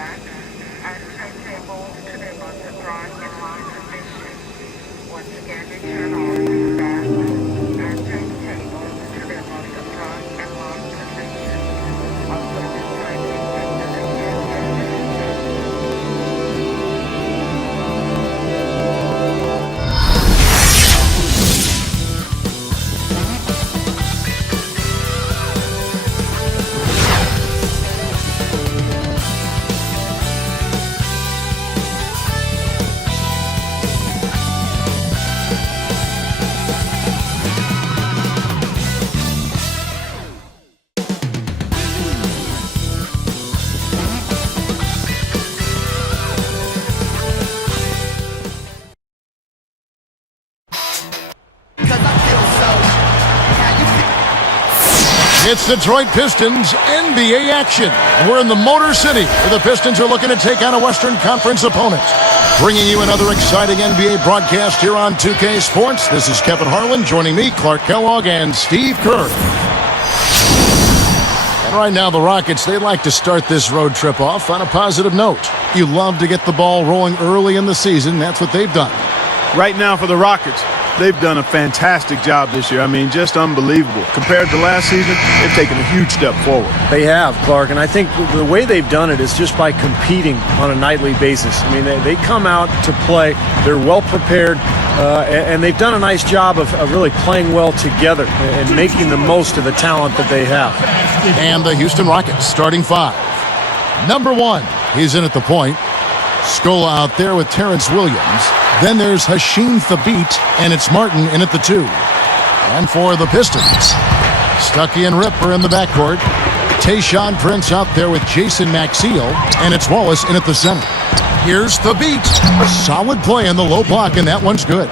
back and turntable to the most strong and long position. Once again, return all back and turntable to the most strong and long position. Also, this time you take the It's Detroit Pistons NBA action. We're in the Motor City, where the Pistons are looking to take on a Western Conference opponent. Bringing you another exciting NBA broadcast here on 2K Sports. This is Kevin Harlan. Joining me, Clark Kellogg and Steve Kerr. And right now, the Rockets, they like to start this road trip off on a positive note. You love to get the ball rolling early in the season. That's what they've done. Right now for the Rockets, they've done a fantastic job this year. I mean, just unbelievable. Compared to last season, they've taken a huge step forward. They have, Clark, and I think the way they've done it is just by competing on a nightly basis. I mean, they come out to play. They're well prepared, and they've done a nice job of really playing well together and making the most of the talent that they have. And the Houston Rockets starting five. Number one, he's in at the point. Scola out there with Terrence Williams. Then there's Hasheem Thabeet, and it's Martin in at the two. And for the Pistons, Stuckey and Rip are in the backcourt. Tayshaun Prince out there with Jason Maxiell, and it's Wallace in at the center. Here's Thabeet. Solid play in the low block, and that one's good.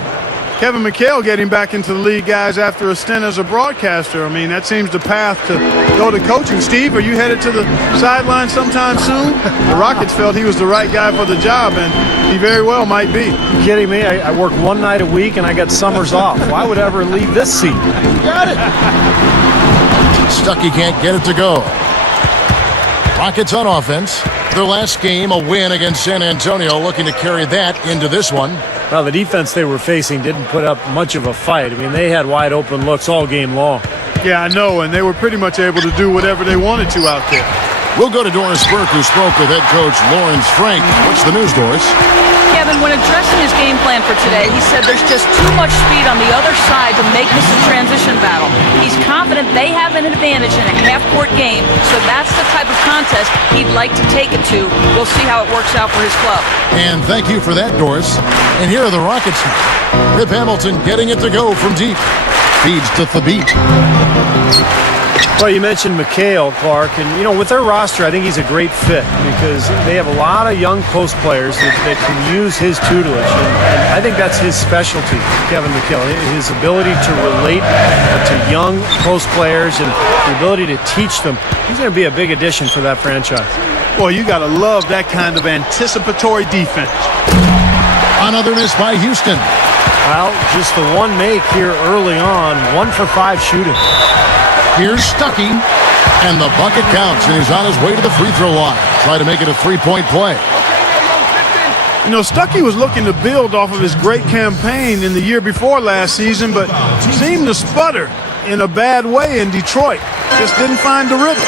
Kevin McHale getting back into the league, guys, after a stint as a broadcaster. I mean, that seems the path to go to coaching. Steve, are you headed to the sideline sometime soon? The Rockets felt he was the right guy for the job, and he very well might be. You kidding me? I work one night a week, and I got summers off. Why would I ever leave this seat? Got it. Stuckey can't get it to go. Rockets on offense. Their last game, a win against San Antonio, looking to carry that into this one. Well, the defense they were facing didn't put up much of a fight. I mean, they had wide open looks all game long. Yeah, I know, and they were pretty much able to do whatever they wanted to out there. We'll go to Doris Burke, who spoke with head coach Lawrence Frank. What's the news, Doris? Kevin, when addressing his game plan for today, he said there's just too much speed on the other side to make this a transition battle. He's confident they have an advantage in a half-court game, so that's the type of contest he'd like to take it to. We'll see how it works out for his club. And thank you for that, Doris. And here are the Rockets now. Rip Hamilton getting it to go from deep. Feeds to Thabeet. Well, you mentioned McHale, Clark, and, you know, with their roster, I think he's a great fit because they have a lot of young post players that can use his tutelage, and I think that's his specialty, Kevin McHale, his ability to relate to young post players and the ability to teach them. He's going to be a big addition for that franchise. Boy, you got to love that kind of anticipatory defense. Another miss by Houston. Well, just the one make here early on, 1 for 5 shooting. Here's Stuckey, and the bucket counts, and he's on his way to the free throw line. Try to make it a three-point play. You know, Stuckey was looking to build off of his great campaign in the year before last season, but seemed to sputter in a bad way in Detroit. Just didn't find the rhythm.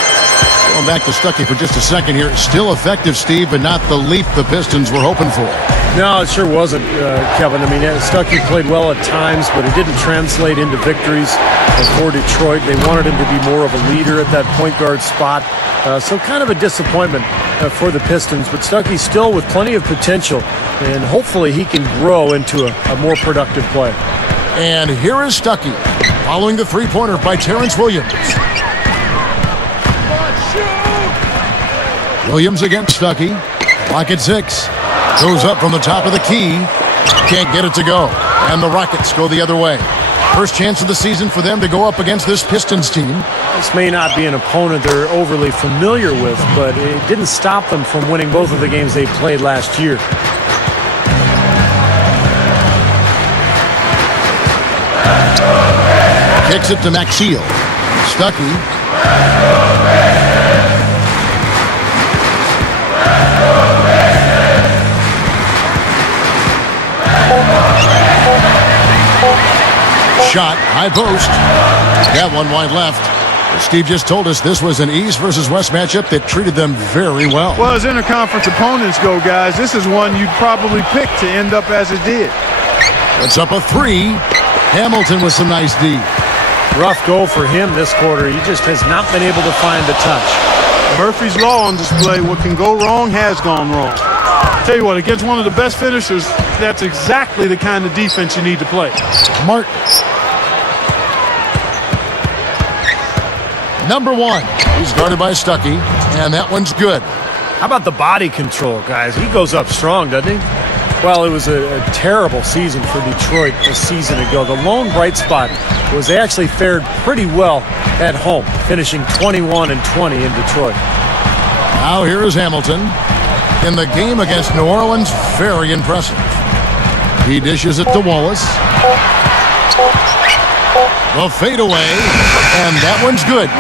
Going back to Stuckey for just a second here. Still effective, Steve, but not the leap the Pistons were hoping for. No, it sure wasn't, Kevin. I mean, Stuckey played well at times, but it didn't translate into victories for Detroit. They wanted him to be more of a leader at that point guard spot. So kind of a disappointment for the Pistons, but Stuckey still with plenty of potential, and hopefully he can grow into a more productive player. And here is Stuckey, following the three-pointer by Terrence Williams. Williams against Stuckey. Clock at 6. Goes up from the top of the key. Can't get it to go. And the Rockets go the other way. First chance of the season for them to go up against this Pistons team. This may not be an opponent they're overly familiar with, but it didn't stop them from winning both of the games they played last year. Kicks it to Maxiell. Stuckey. shot, high post. That one wide left. Steve just told us this was an East versus West matchup that treated them very well. Well, as interconference opponents go, guys, this is one you'd probably pick to end up as it did. It's up a 3. Hamilton with some nice D. Rough go for him this quarter. He just has not been able to find the touch. Murphy's Law on display. What can go wrong has gone wrong. Tell you what, against one of the best finishers, that's exactly the kind of defense you need to play. Martin. Number 1. He's guarded by Stuckey, and that one's good. How about the body control, guys? He goes up strong, doesn't he? Well, it was a terrible season for Detroit a season ago. The lone bright spot was they actually fared pretty well at home, finishing 21-20 in Detroit. Now here is Hamilton. In the game against New Orleans, very impressive. He dishes it to Wallace. The fadeaway, and that one's good.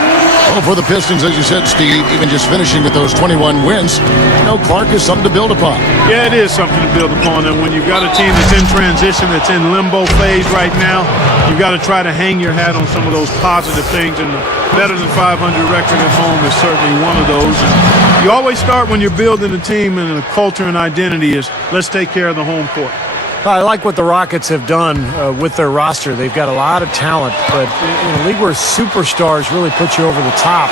Well, for the Pistons, as you said, Steve, even just finishing with those 21 wins, Clark is something to build upon. Yeah, it is something to build upon. And when you've got a team that's in transition, that's in limbo phase right now, you've got to try to hang your hat on some of those positive things. And the better than 500 record at home is certainly one of those. And you always start when you're building a team and a culture and identity is let's take care of the home court. I like what the Rockets have done with their roster. They've got a lot of talent, but in a league where superstars really put you over the top,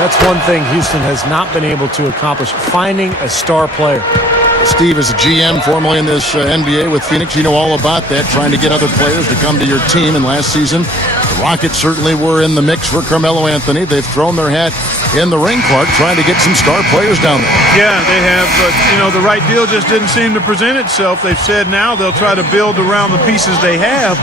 that's one thing Houston has not been able to accomplish, finding a star player. Steve is a GM formerly in this NBA with Phoenix. You know all about that, trying to get other players to come to your team. And last season, the Rockets certainly were in the mix for Carmelo Anthony. They've thrown their hat in the ring, Clark, trying to get some star players down there. Yeah, they have, but, the right deal just didn't seem to present itself. They've said now they'll try to build around the pieces they have,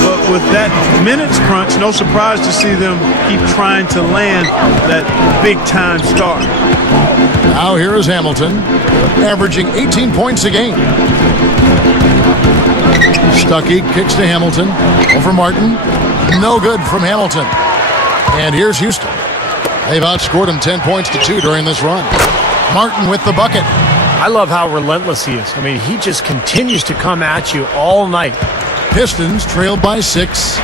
but with that minutes crunch, no surprise to see them keep trying to land that big-time star. Now here is Hamilton, averaging 18 points a game. Stuckey kicks to Hamilton. Over Martin. No good from Hamilton. And here's Houston. They've outscored him 10 points to 2 during this run. Martin with the bucket. I love how relentless he is. I mean, he just continues to come at you all night. Pistons trailed by 6.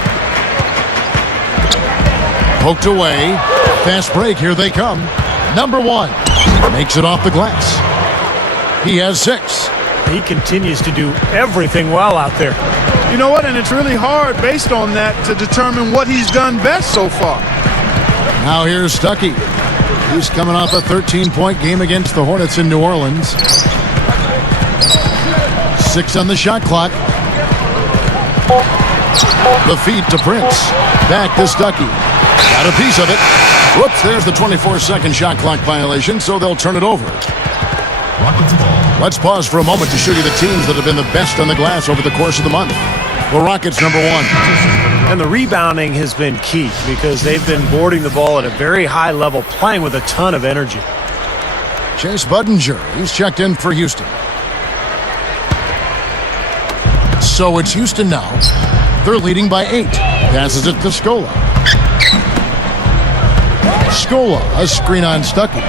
Poked away. Fast break. Here they come. Number 1. Makes it off the glass. He has 6. He continues to do everything well out there. You know what? And it's really hard based on that to determine what he's done best so far. Now here's Stuckey. He's coming off a 13-point game against the Hornets in New Orleans. 6 on the shot clock. The feed to Prince. Back to Stuckey. Got a piece of it. Whoops, there's the 24-second shot clock violation, so they'll turn it over. Let's pause for a moment to show you the teams that have been the best on the glass over the course of the month. The Rockets, number 1. And the rebounding has been key because they've been boarding the ball at a very high level, playing with a ton of energy. Chase Budinger, he's checked in for Houston. So it's Houston now. They're leading by 8. Passes it to Scola. Scola, a screen on Stuckey.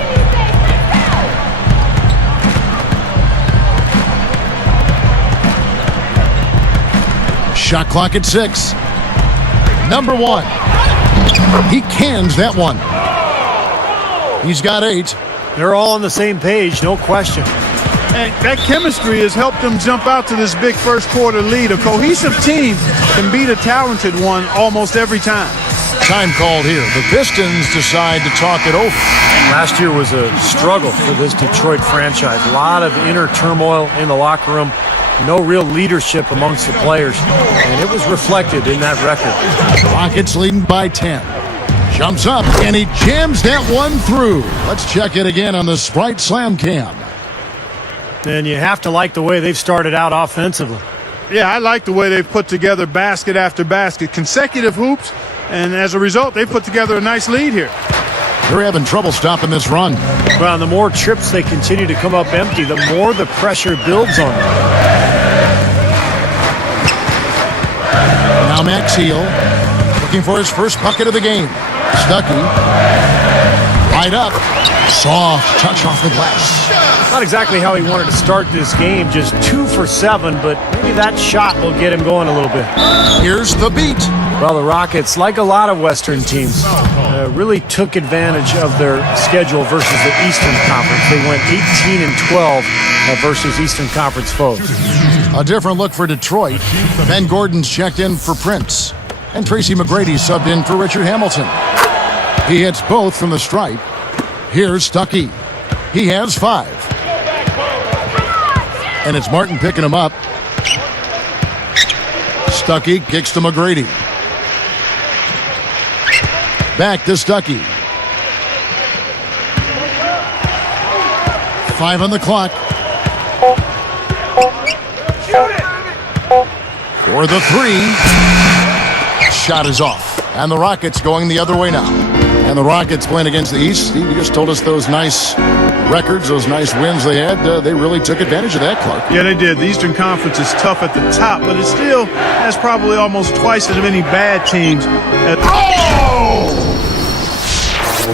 Shot clock at 6. Number 1. He cans that one. He's got 8. They're all on the same page, no question. And that chemistry has helped them jump out to this big first quarter lead. A cohesive team can beat a talented one almost every time. Time called here. The Pistons decide to talk it over. Last year was a struggle for this Detroit franchise. A lot of inner turmoil in the locker room. No real leadership amongst the players. And it was reflected in that record. Rockets leading by 10. Jumps up, and he jams that one through. Let's check it again on the Sprite Slam Cam. And you have to like the way they've started out offensively. Yeah, I like the way they've put together basket after basket, consecutive hoops, and as a result, they put together a nice lead here. They're having trouble stopping this run. Well, and the more trips they continue to come up empty, the more the pressure builds on them. Now Max Heel looking for his first bucket of the game. Stuckey. Tied up. Soft touch off the glass. Not exactly how he wanted to start this game, just 2 for 7, but maybe that shot will get him going a little bit. Here's the beat. Well, the Rockets, like a lot of Western teams, really took advantage of their schedule versus the Eastern Conference. They went 18-12 versus Eastern Conference foes. A different look for Detroit. Ben Gordon's checked in for Prince, and Tracy McGrady subbed in for Richard Hamilton. He hits both from the stripe. Here's Stuckey. He has 5. And it's Martin picking him up. Stuckey kicks to McGrady. Back to Stuckey. 5 on the clock. For the 3. Shot is off. And the Rockets going the other way now. And the Rockets playing against the East. Steve, you just told us those nice records, those nice wins they had. They really took advantage of that, Clark. Yeah, they did. The Eastern Conference is tough at the top, but it still has probably almost twice as many bad teams.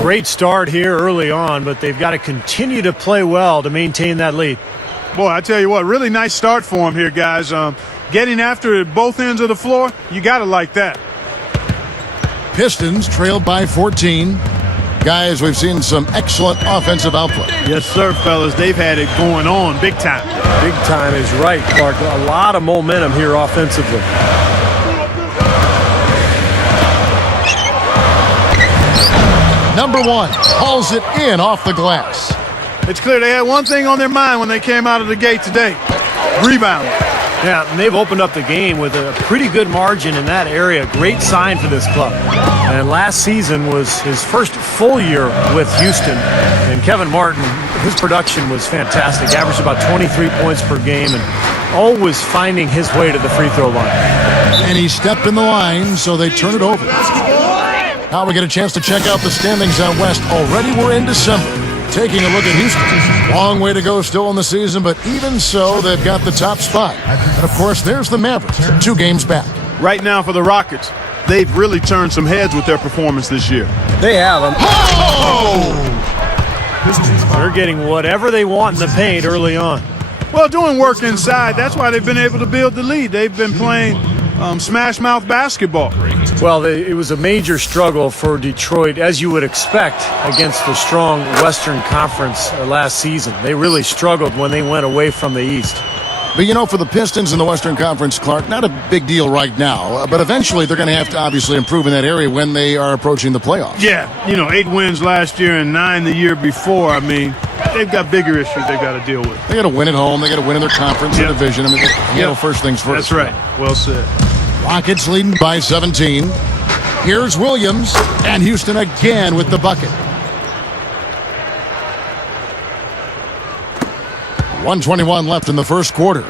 Great start here early on, but they've got to continue to play well to maintain that lead. Boy, I tell you what, really nice start for them here, guys. Getting after it at both ends of the floor, you got to like that. Pistons trailed by 14. Guys, we've seen some excellent offensive output. Yes, sir, fellas. They've had it going on big time. Big time is right, Clark. A lot of momentum here offensively. Number 1 hauls it in off the glass. It's clear they had one thing on their mind when they came out of the gate today. Rebound. Yeah, and they've opened up the game with a pretty good margin in that area. Great sign for this club. And last season was his first full year with Houston. And Kevin Martin, his production was fantastic. Averaged about 23 points per game and always finding his way to the free throw line. And he stepped in the line, so they turn it over. Now we get a chance to check out the standings out west. Already we're in December. Taking a look at Houston. Long way to go still in the season, but even so, they've got the top spot. And, of course, there's the Mavericks, 2 games back. Right now for the Rockets, they've really turned some heads with their performance this year. They have them. Oh! They're getting whatever they want in the paint early on. Well, doing work inside, that's why they've been able to build the lead. They've been playing smash mouth basketball. Well, it was a major struggle for Detroit, as you would expect, against the strong Western Conference last season. They really struggled when they went away from the East. But, you know, for the Pistons in the Western Conference, Clark, not a big deal right now. But eventually they're going to have to obviously improve in that area when they are approaching the playoffs. Yeah, 8 wins last year and 9 the year before. I mean, they've got bigger issues they've got to deal with. They got to win at home. They got to win in their conference and division. I mean, first things first. That's right. Well said. Rockets leading by 17. Here's Williams, and Houston again with the bucket. 1:21 left in the first quarter.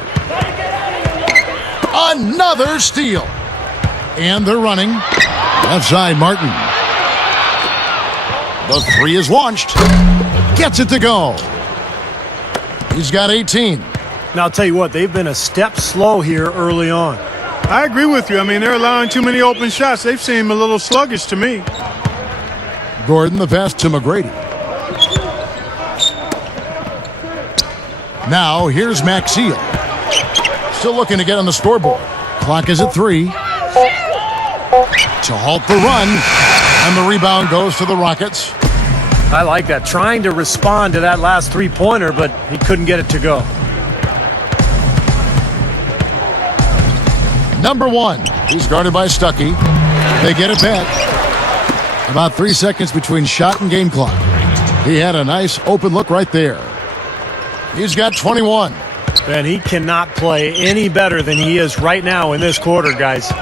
Another steal. And they're running. Left side, Martin. The 3 is launched. Gets it to go. He's got 18. Now, I'll tell you what, they've been a step slow here early on. I agree with you. I mean, they're allowing too many open shots. They've seemed a little sluggish to me. Gordon, the pass to McGrady. Now, here's Maxiel. Still looking to get on the scoreboard. Clock is at 3. To halt the run. And the rebound goes to the Rockets. I like that. Trying to respond to that last three-pointer, but he couldn't get it to go. Number 1. He's guarded by Stuckey. They get it back. About 3 seconds between shot and game clock. He had a nice open look right there. He's got 21. And he cannot play any better than he is right now in this quarter, guys.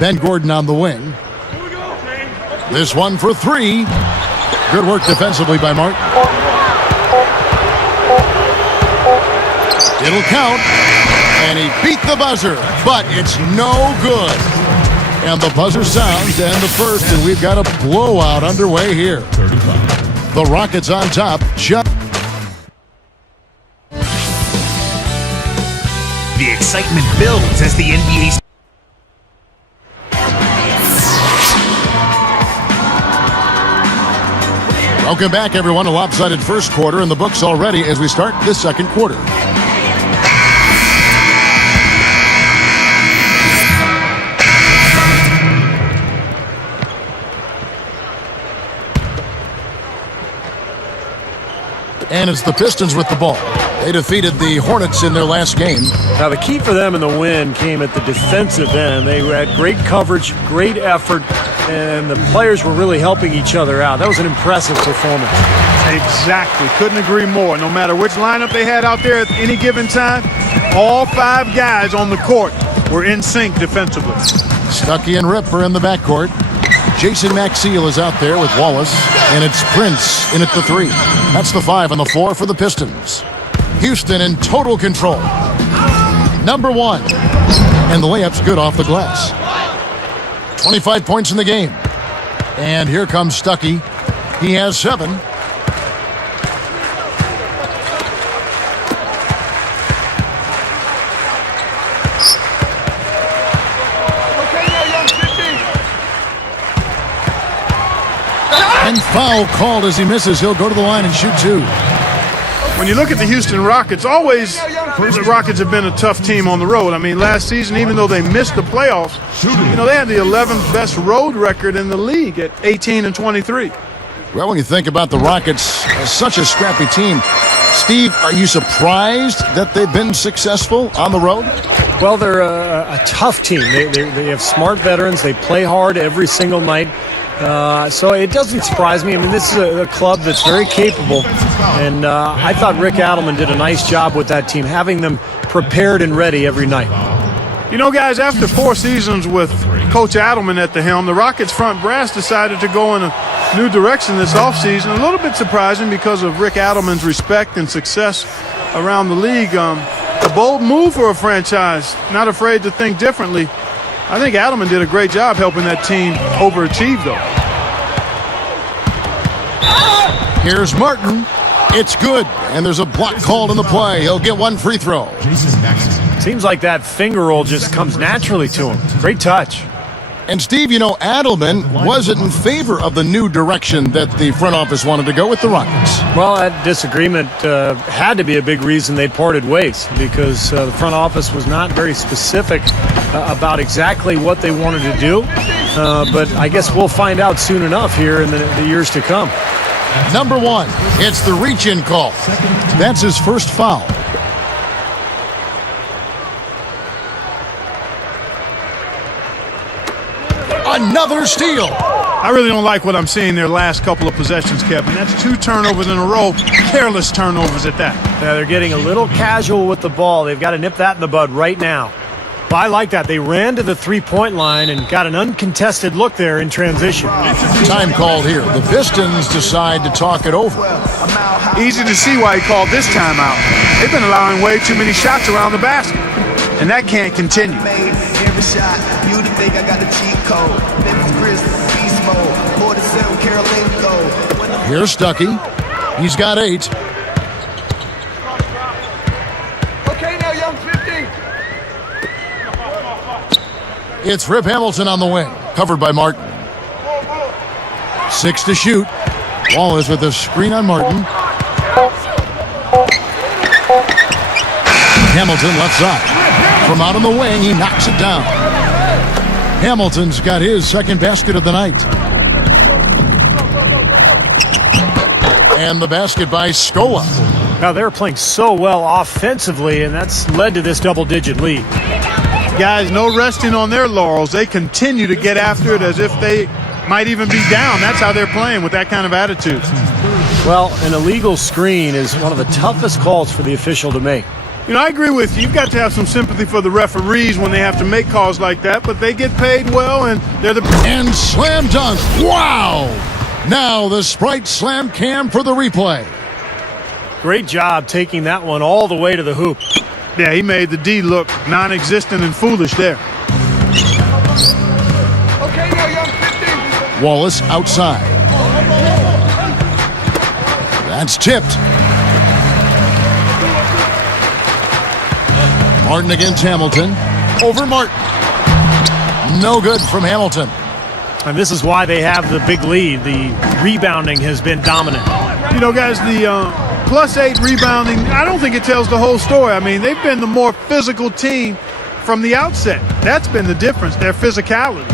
Ben Gordon on the wing. This one for 3. Good work defensively by Martin. It'll count. And he beat the buzzer, but it's no good. And the buzzer sounds to end the first, and we've got a blowout underway here. The Rockets on top. The excitement builds as the NBA. Welcome back, everyone. A lopsided first quarter in the books already as we start this second quarter. And it's the Pistons with the ball. They defeated the Hornets in their last game. Now, the key for them in the win came at the defensive end. They had great coverage, great effort, and the players were really helping each other out. That was an impressive performance. Exactly. Couldn't agree more. No matter which lineup they had out there at any given time, all 5 guys on the court were in sync defensively. Stuckey and Rip are in the backcourt. Jason Maxiell is out there with Wallace, and it's Prince in at the 3. That's the 5 and the 4 for the Pistons. Houston in total control. Number 1. And the layup's good off the glass. 25 points in the game. And here comes Stuckey. He has 7. And foul called as he misses. He'll go to the line and shoot 2. When you look at the Houston Rockets, always the Rockets have been a tough team on the road. I mean, last season, even though they missed the playoffs, they had the 11th best road record in the league at 18-23. Well, when you think about the Rockets, such a scrappy team, Steve, are you surprised that they've been successful on the road? Well, they're a tough team. They have smart veterans. They play hard every single night. So it doesn't surprise me. I mean, this is a club that's very capable, and I thought Rick Adelman did a nice job with that team, having them prepared and ready every night. You know, guys, after 4 seasons with Coach Adelman at the helm, the Rockets front brass decided to go in a new direction this offseason. A little bit surprising because of Rick Adelman's respect and success around the league. A bold move for a franchise, not afraid to think differently. I think Adelman did a great job helping that team overachieve, though. Here's Martin. It's good, and there's a block called in the play. He'll get 1 free throw. Seems like that finger roll just comes naturally to him. Great touch. And Steve, Adelman wasn't in favor of the new direction that the front office wanted to go with the Rockets. Well, that disagreement had to be a big reason they parted ways, because the front office was not very specific about exactly what they wanted to do. But I guess we'll find out soon enough here in the years to come. Number 1, it's the reach-in call. That's his first foul. Another steal. I really don't like what I'm seeing their last couple of possessions, Kevin. That's 2 turnovers in a row, careless turnovers at that. Yeah, they're getting a little casual with the ball. They've got to nip that in the bud right now. But I like that. They ran to the 3-point line and got an uncontested look there in transition. Time called here. The Pistons decide to talk it over. Easy to see why he called this timeout. They've been allowing way too many shots around the basket, and that can't continue. Every shot, you to think I got the cheat code. Memphis Grizzlies, beast mode. More than 7 Carolina gold. Here's Stuckey. He's got 8. Okay, now young 15. It's Rip Hamilton on the wing, covered by Martin. 6 to shoot. Wallace with a screen on Martin. Hamilton left side. From out on the wing, he knocks it down. Hamilton's got his second basket of the night. And the basket by Scola. Now, they're playing so well offensively, and that's led to this double-digit lead. Guys, no resting on their laurels. They continue to get after it as if they might even be down. That's how they're playing, with that kind of attitude. Well, an illegal screen is one of the toughest calls for the official to make. I agree with you. You've got to have some sympathy for the referees when they have to make calls like that, but they get paid well, and they're the... And slam dunk. Wow! Now the Sprite slam cam for the replay. Great job taking that one all the way to the hoop. Yeah, he made the D look non-existent and foolish there. Okay, now young 15. Wallace outside. That's tipped. Martin against Hamilton. Over Martin. No good from Hamilton. And this is why they have the big lead. The rebounding has been dominant. You know, guys, the +8 rebounding, I don't think it tells the whole story. I mean, they've been the more physical team from the outset. That's been the difference, their physicality.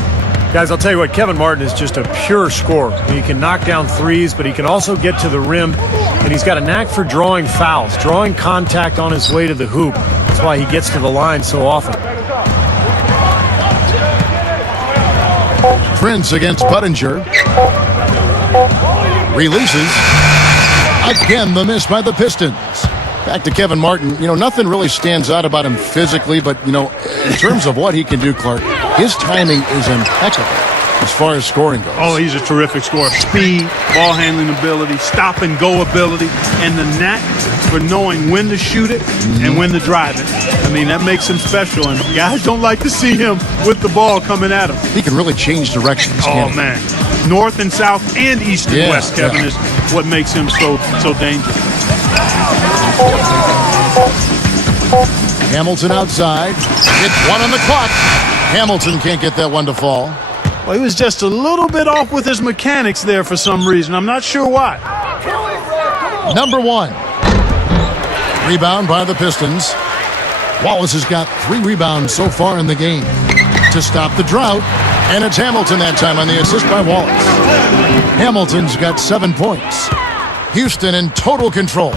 Guys, I'll tell you what, Kevin Martin is just a pure scorer. He can knock down threes, but he can also get to the rim, and he's got a knack for drawing fouls, drawing contact on his way to the hoop. That's why he gets to the line so often. Prince against Buttinger. Releases. Again, the miss by the Pistons. Back to Kevin Martin. You know, nothing really stands out about him physically, but, you know, in terms of what he can do, Clark, his timing is impeccable as far as scoring goes. Oh, he's a terrific scorer. Speed, ball handling ability, stop and go ability, and the knack for knowing when to shoot it and when to drive it. I mean, that makes him special, and guys don't like to see him with the ball coming at him. He can really change directions. Oh, man. North and south and east and west, Kevin, is what makes him so dangerous. Hamilton outside. It's 1 on the clock. Hamilton can't get that one to fall. Well, he was just a little bit off with his mechanics there for some reason. I'm not sure why. Number 1. Rebound by the Pistons. Wallace has got 3 rebounds so far in the game to stop the drought. And it's Hamilton that time on the assist by Wallace. Hamilton's got 7 points. Houston in total control.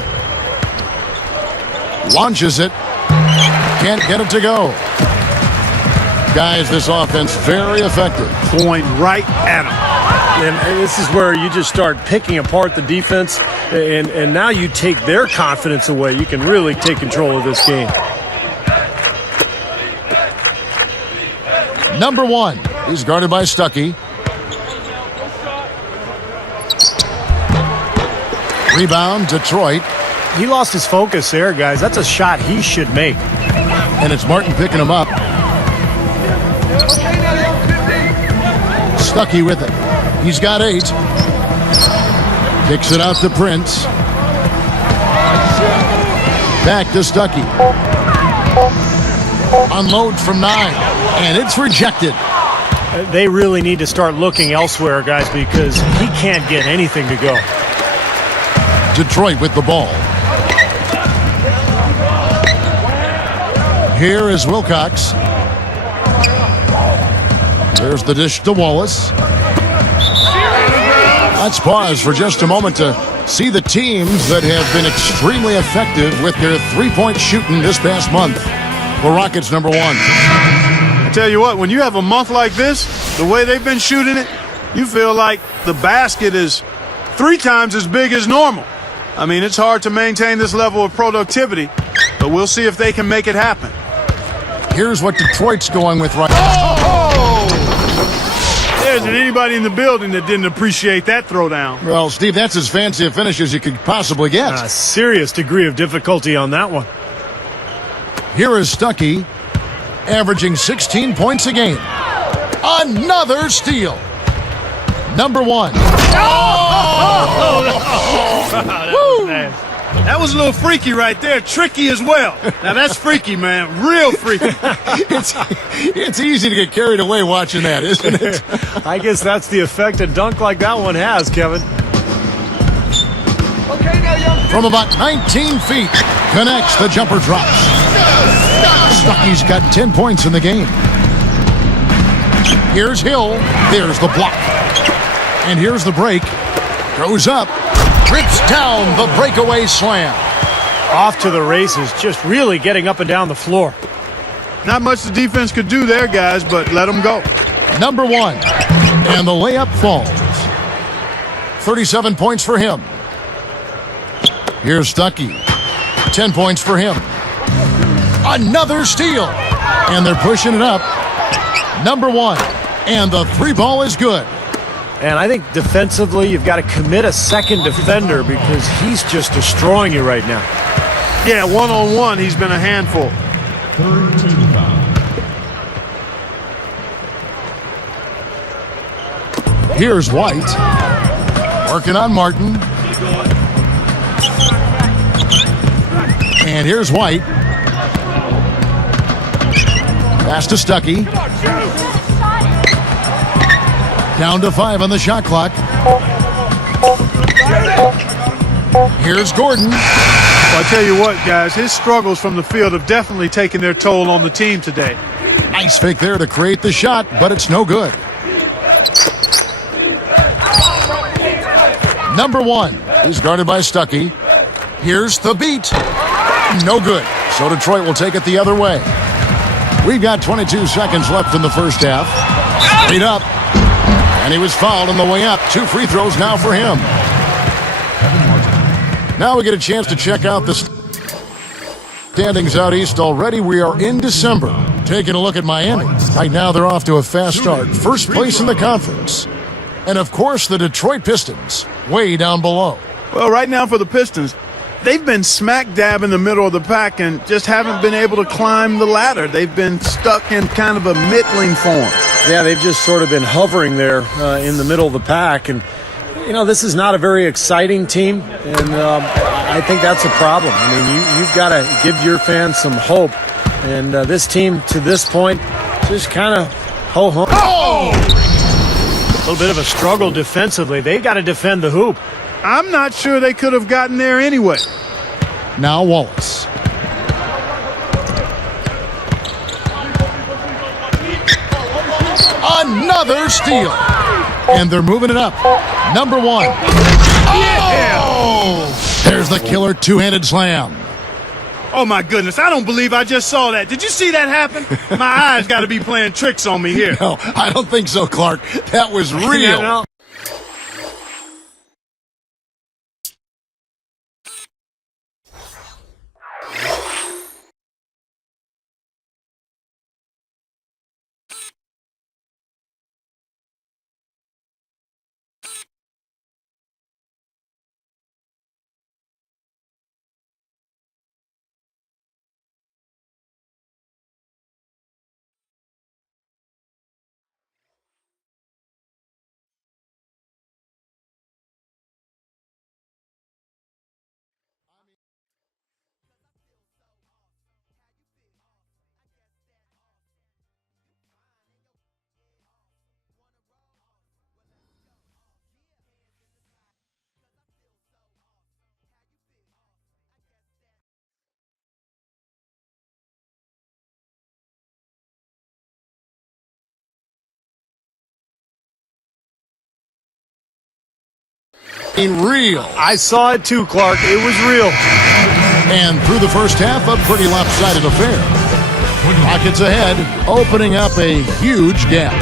Launches it. Can't get it to go. Guys, this offense very effective. Going right at him. And this is where you just start picking apart the defense, and now you take their confidence away. You can really take control of this game. Number 1. He's guarded by Stuckey. Rebound, Detroit. He lost his focus there, guys. That's a shot he should make. And it's Martin picking him up. Stuckey with it. He's got 8. Kicks it out to Prince. Back to Stuckey. Unload from 9. And it's rejected. They really need to start looking elsewhere, guys, because he can't get anything to go. Detroit with the ball. Here is Wilcox. There's the dish to Wallace. Let's pause for just a moment to see the teams that have been extremely effective with their three-point shooting this past month. The Rockets, number 1. I tell you what, when you have a month like this, the way they've been shooting it, you feel like the basket is 3 times as big as normal. I mean, it's hard to maintain this level of productivity, but we'll see if they can make it happen. Here's what Detroit's going with right now. There isn't anybody in the building that didn't appreciate that throwdown. Well, Steve, that's as fancy a finish as you could possibly get. A serious degree of difficulty on that one. Here is Stuckey, averaging 16 points a game. Another steal. Number 1. That was a little freaky right there. Tricky as well. Now, that's freaky, man. Real freaky. It's easy to get carried away watching that, isn't it? I guess that's the effect a dunk like that one has, Kevin. From about 19 feet, connects, the jumper drops. Stuckey's got 10 points in the game. Here's Hill. There's the block. And here's the break. Goes up. Rips down the breakaway slam. Off to the races, just really getting up and down the floor. Not much the defense could do there, guys, but let them go. Number 1. And the layup falls. 37 points for him. Here's Stuckey. 10 points for him. Another steal. And they're pushing it up. Number 1. And the 3 ball is good. And I think defensively, you've got to commit a second defender because he's just destroying you right now. Yeah, one-on-one, he's been a handful. Here's White. Working on Martin. And here's White. Pass to Stuckey. Down to 5 on the shot clock. Here's Gordon. Well, I tell you what, guys, his struggles from the field have definitely taken their toll on the team today. Nice fake there to create the shot, but it's no good. Number 1 is guarded by Stuckey. Here's the beat. No good. So Detroit will take it the other way. We've got 22 seconds left in the first half. Lead up. And he was fouled on the way up. 2 free throws now for him. Now we get a chance to check out the standings out east already. We are in December. Taking a look at Miami. Right now they're off to a fast start. First place in the conference. And of course the Detroit Pistons way down below. Well, right now for the Pistons, they've been smack dab in the middle of the pack and just haven't been able to climb the ladder. They've been stuck in kind of a middling form. Yeah, they've just sort of been hovering there in the middle of the pack. And, you know, this is not a very exciting team. And I think that's a problem. I mean, you've got to give your fans some hope. And this team, to this point, just kind of ho-hum. Oh! A little bit of a struggle defensively. They got to defend the hoop. I'm not sure they could have gotten there anyway. Now Wallace. Another steal. And they're moving it up. Number 1. Oh! There's the killer two-handed slam. Oh, my goodness. I don't believe I just saw that. Did you see that happen? My eyes got to be playing tricks on me here. No, I don't think so, Clark. That was real. Real. I saw it too, Clark. It was real. And through the first half, a pretty lopsided affair. Rockets ahead, opening up a huge gap.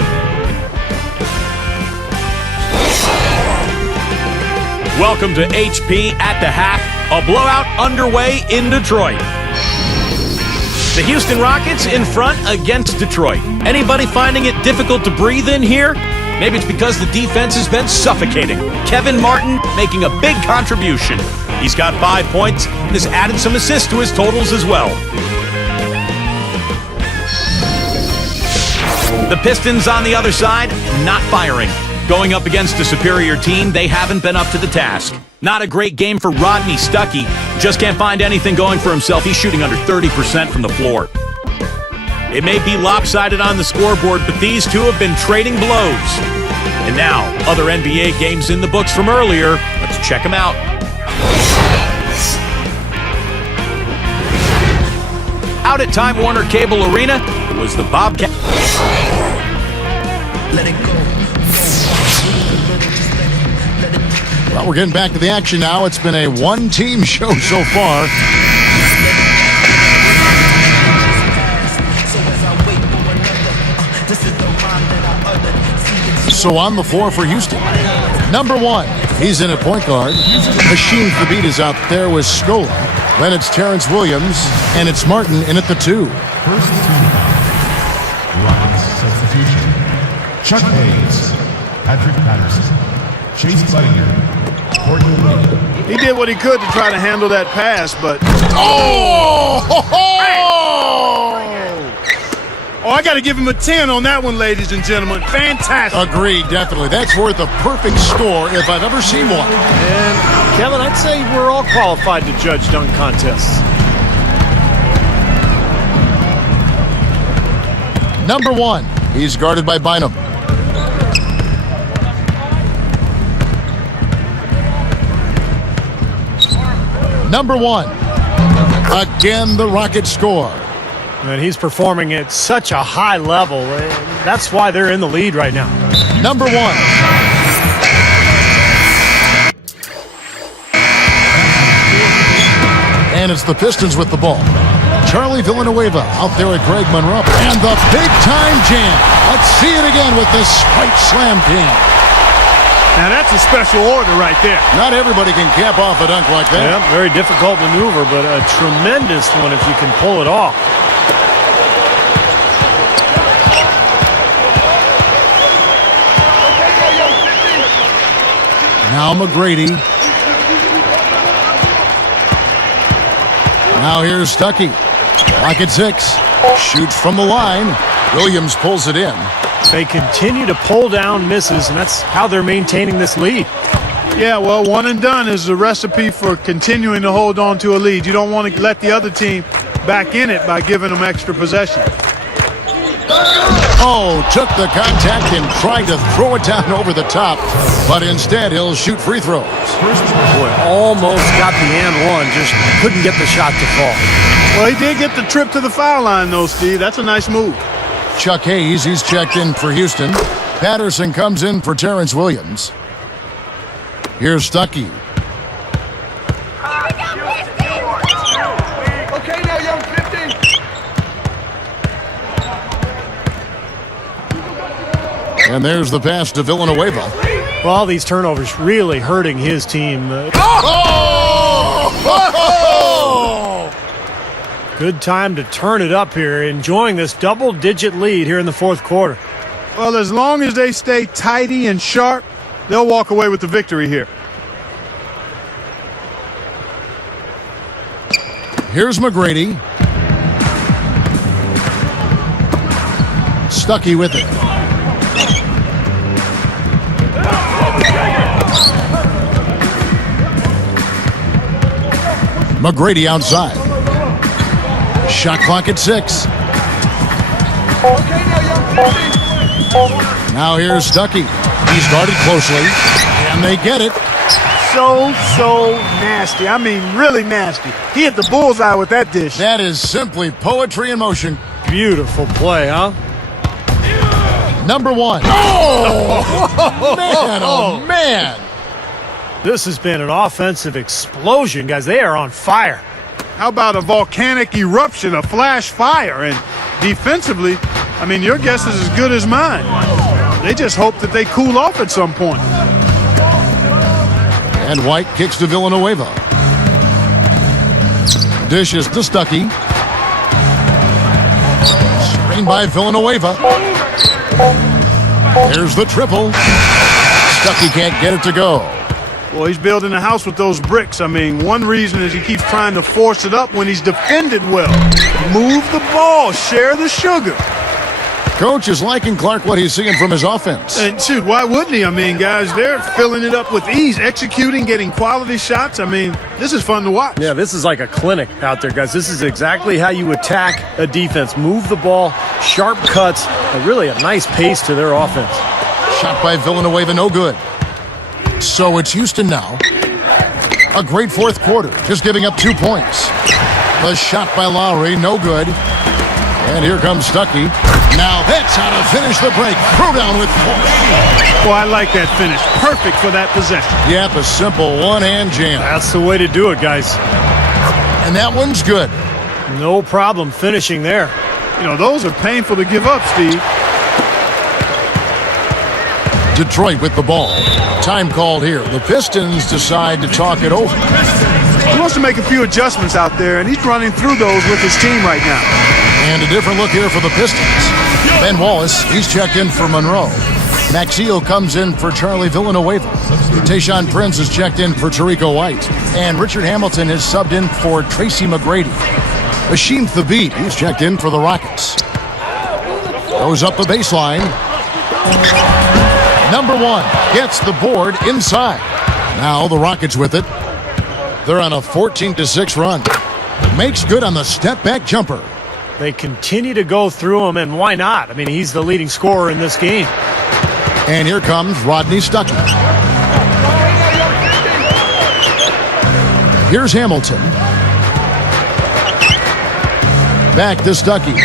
Welcome to HP at the half. A blowout underway in Detroit. The Houston Rockets in front against Detroit. Anybody finding it difficult to breathe in here? Maybe it's because the defense has been suffocating. Kevin Martin making a big contribution. He's got 5 points and has added some assists to his totals as well. The Pistons on the other side, not firing. Going up against a superior team, they haven't been up to the task. Not a great game for Rodney Stuckey. Just can't find anything going for himself. He's shooting under 30% from the floor. It may be lopsided on the scoreboard, but these two have been trading blows. And now, other NBA games in the books from earlier. Let's check them out. Out at Time Warner Cable Arena, it was the Bobcat. Let it go. Well, we're getting back to the action now. It's been a one-team show so far. So on the floor for Houston. Number 1, he's in at point guard. Hashim Thabit is out there with Scola. Then it's Terrence Williams, and it's Martin in at the 2. First team. Rockets substitution. Chuck Hayes. Patrick Patterson. Chase Buttinger. Courtney Lee. He did what he could to try to handle that pass, but... Oh, I got to give him a 10 on that one, ladies and gentlemen. Fantastic. Agreed, definitely. That's worth a perfect score if I've ever seen one. And, Kevin, I'd say we're all qualified to judge dunk contests. Number 1, he's guarded by Bynum. Number 1, again the Rockets score. And he's performing at such a high level. That's why they're in the lead right now. Number 1. And it's the Pistons with the ball. Charlie Villanueva out there at Greg Monroe. And the big-time jam. Let's see it again with the spike slam jam. Now that's a special order right there. Not everybody can cap off a dunk like that. Yeah, very difficult maneuver, but a tremendous one if you can pull it off. Now McGrady. Now here's Stuckey. Clock at 6. Shoots from the line. Williams pulls it in. They continue to pull down misses, and that's how they're maintaining this lead. Yeah, well, one and done is the recipe for continuing to hold on to a lead. You don't want to let the other team back in it by giving them extra possession. Oh, took the contact and tried to throw it down over the top, but instead he'll shoot free throws. Boy, almost got the and one, just couldn't get the shot to fall. Well, he did get the trip to the foul line, though, Steve. That's a nice move. Chuck Hayes, he's checked in for Houston. Patterson comes in for Terrence Williams. Here's Stuckey. Okay, now, young 15. And there's the pass to Villanueva. Well, all these turnovers really hurting his team. Good time to turn it up here, enjoying this double-digit lead here in the fourth quarter. Well, as long as they stay tidy and sharp, they'll walk away with the victory here. Here's McGrady. Stuckey with it. McGrady outside. Shot clock at 6. Now here's Stuckey. He's guarded closely, and they get it. So nasty. I mean, really nasty. He hit the bullseye with that dish. That is simply poetry in motion. Beautiful play, huh? Number 1. Oh, man, oh, man. This has been an offensive explosion, guys. They are on fire. How about a volcanic eruption, a flash fire? And defensively, I mean, your guess is as good as mine. They just hope that they cool off at some point. And White kicks to Villanueva. Dishes to Stuckey. Screen by Villanueva. There's the triple. Stuckey can't get it to go. Well, he's building a house with those bricks. I mean, one reason is he keeps trying to force it up when he's defended well. Move the ball, share the sugar. Coach is liking Clark what he's seeing from his offense. And shoot, why wouldn't he? I mean, guys, they're filling it up with ease, executing, getting quality shots. I mean, this is fun to watch. Yeah, this is like a clinic out there, guys. This is exactly how you attack a defense. Move the ball, sharp cuts, and really a nice pace to their offense. Shot by Villanueva, no good. So it's Houston now. A great fourth quarter, just giving up 2 points. The shot by Lowry, no good. And here comes Stuckey. Now that's how to finish the break. Throw down with force. Well, I like that finish. Perfect for that possession. Yep, a simple one-hand jam. That's the way to do it, guys. And that one's good. No problem finishing there. You know, those are painful to give up, Steve. Detroit with the ball. Time called here. The Pistons decide to talk it over. He wants to make a few adjustments out there, and he's running through those with his team right now. And a different look here for the Pistons. Ben Wallace, he's checked in for Monroe. Maxio comes in for Charlie Villanueva. Tayshaun Prince is checked in for Tarico White. And Richard Hamilton is subbed in for Tracy McGrady. Hashim Thabit, he's checked in for the Rockets. Goes up the baseline. Number 1 gets the board inside. Now the Rockets with it. They're on a 14-6 run. Makes good on the step-back jumper. They continue to go through him, and why not? I mean, he's the leading scorer in this game. And here comes Rodney Stuckey. Here's Hamilton. Back to Stuckey.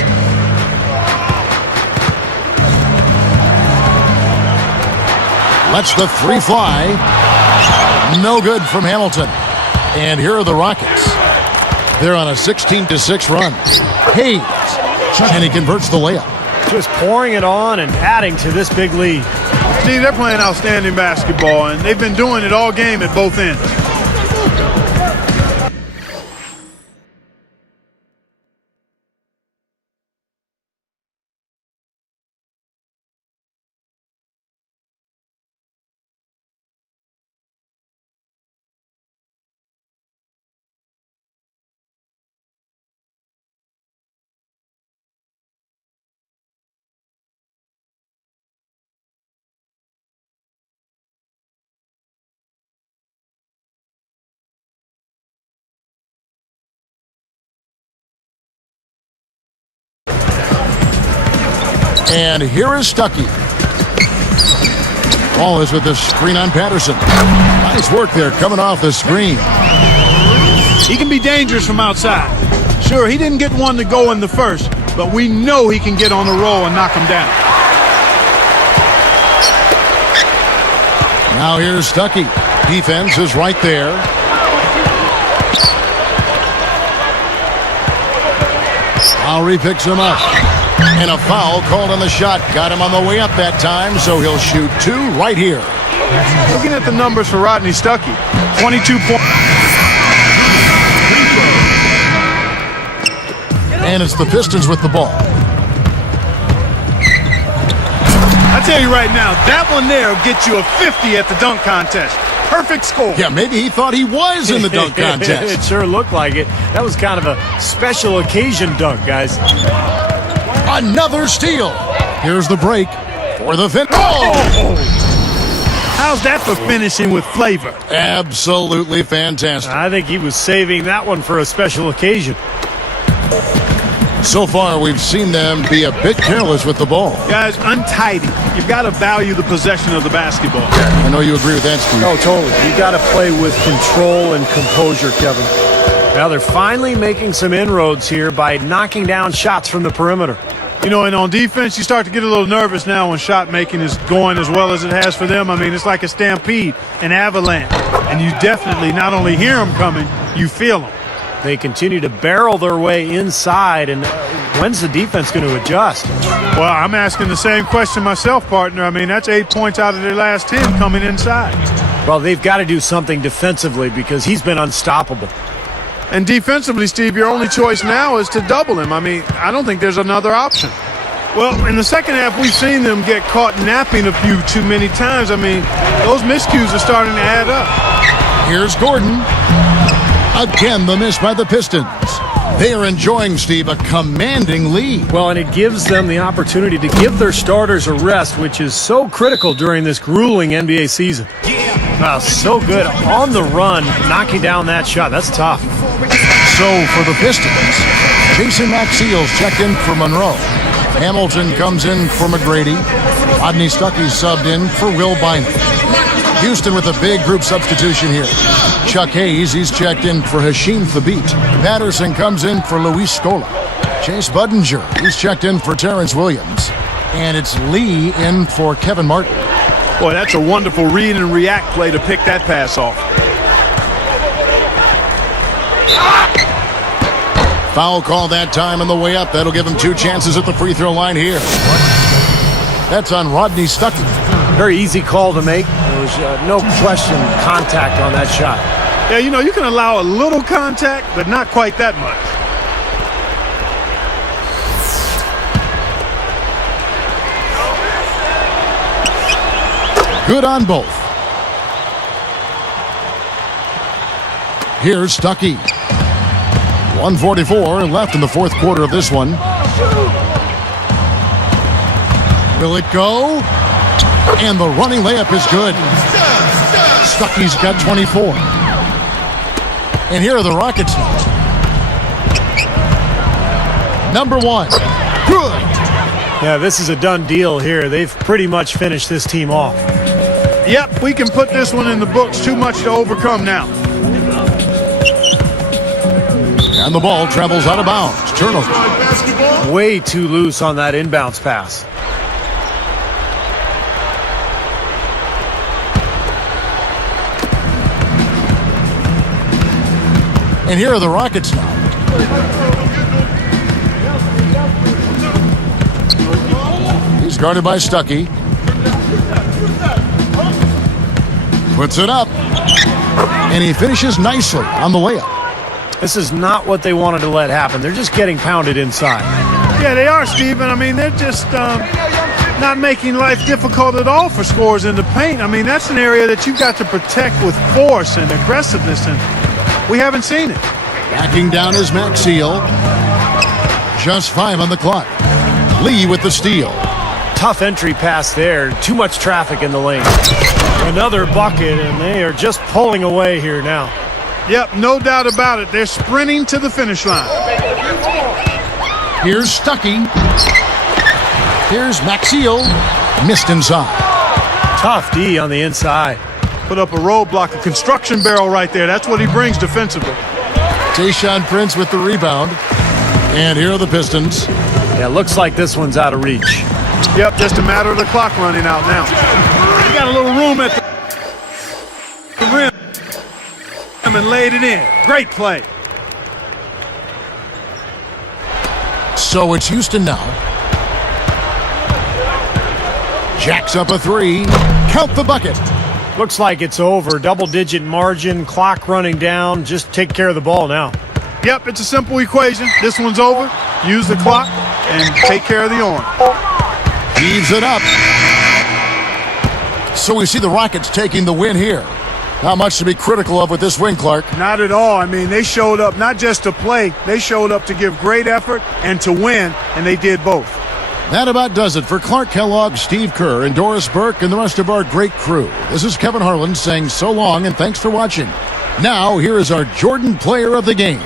Lets the three fly. No good from Hamilton. And here are the Rockets. They're on a 16-6 run. Hayes. And he converts the layup. Just pouring it on and adding to this big lead. Steve, they're playing outstanding basketball, and they've been doing it all game at both ends. And here is Stuckey. Ball is with the screen on Patterson. Nice work there coming off the screen. He can be dangerous from outside. Sure, he didn't get one to go in the first, but we know he can get on the roll and knock him down. Now here's Stuckey. Defense is right there. Lowry picks him up. And a foul called on the shot. Got him on the way up that time, so he'll shoot two right here. Looking at the numbers for Rodney Stuckey, 22 points. And it's the Pistons with the ball. I tell you right now, that one there will get you a 50 at the dunk contest. Perfect score. Yeah, maybe he thought he was in the dunk contest. It sure looked like it. That was kind of a special occasion dunk, guys. Another steal. Here's the break for the finish. Oh! How's that for finishing with flavor? Absolutely fantastic. I think he was saving that one for a special occasion. So far, we've seen them be a bit careless with the ball. Guys, untidy. You've got to value the possession of the basketball. I know you agree with that, Steve. Oh, totally. You got to play with control and composure, Kevin. Now they're finally making some inroads here by knocking down shots from the perimeter. You know, and on defense, you start to get a little nervous now when shot making is going as well as it has for them. I mean, it's like a stampede, an avalanche. And you definitely not only hear them coming, you feel them. They continue to barrel their way inside, and when's the defense going to adjust? Well, I'm asking the same question myself, partner. I mean, that's 8 points out of their last 10 coming inside. Well, they've got to do something defensively because he's been unstoppable. And defensively, Steve, your only choice now is to double him. I mean, I don't think there's another option. Well, in the second half, we've seen them get caught napping a few too many times. I mean, those miscues are starting to add up. Here's Gordon. Again, the miss by the Pistons. They are enjoying, Steve, a commanding lead. Well, and it gives them the opportunity to give their starters a rest, which is so critical during this grueling NBA season. Wow, so good on the run, knocking down that shot. That's tough. So for the Pistons, Jason Maxiel's checked in for Monroe. Hamilton comes in for McGrady. Rodney Stuckey subbed in for Will Bynum. Houston with a big group substitution here. Chuck Hayes, he's checked in for Hashim Thabit. Patterson comes in for Luis Scola. Chase Budinger, he's checked in for Terrence Williams. And it's Lee in for Kevin Martin. Boy, that's a wonderful read and react play to pick that pass off. Foul call that time on the way up. That'll give him 2 chances at the free throw line here. That's on Rodney Stuckey. Very easy call to make. There was no question contact on that shot. Yeah, you know, you can allow a little contact, but not quite that much. Good on both. Here's Stuckey. 1:44 left in the fourth quarter of this one. Will it go? And the running layup is good. Stuckey's got 24. And here are the Rockets. Number 1. Good. Yeah, this is a done deal here. They've pretty much finished this team off. Yep, we can put this one in the books. Too much to overcome now. And the ball travels out of bounds. Turnover. Way too loose on that inbounds pass. And here are the Rockets now. He's guarded by Stuckey. Puts it up. And he finishes nicely on the layup. This is not what they wanted to let happen. They're just getting pounded inside. Yeah, they are, Steven. I mean, they're just not making life difficult at all for scorers in the paint. I mean, that's an area that you've got to protect with force and aggressiveness, and we haven't seen it. Backing down is Maxiel. Just 5 on the clock. Lee with the steal. Tough entry pass there. Too much traffic in the lane. Another bucket, and they are just pulling away here now. Yep, no doubt about it. They're sprinting to the finish line. Here's Stuckey. Here's Maxiel. Missed inside. Tough D on the inside. Put up a roadblock, a construction barrel right there. That's what he brings defensively. Tayshaun Prince with the rebound. And here are the Pistons. Yeah, looks like this one's out of reach. Yep, just a matter of the clock running out now. He got a little room at the rim and laid it in. Great play. So it's Houston now. Jacks up a 3. Count the bucket. Looks like it's over. Double-digit margin, clock running down. Just take care of the ball now. Yep, it's a simple equation. This one's over. Use the clock and take care of the orange. Heaves it up. So we see the Rockets taking the win here. Not much to be critical of with this win, Clark. Not at all. I mean, they showed up not just to play. They showed up to give great effort and to win, and they did both. That about does it for Clark Kellogg, Steve Kerr, and Doris Burke, and the rest of our great crew. This is Kevin Harlan saying so long and thanks for watching. Now, here is our Jordan Player of the Game.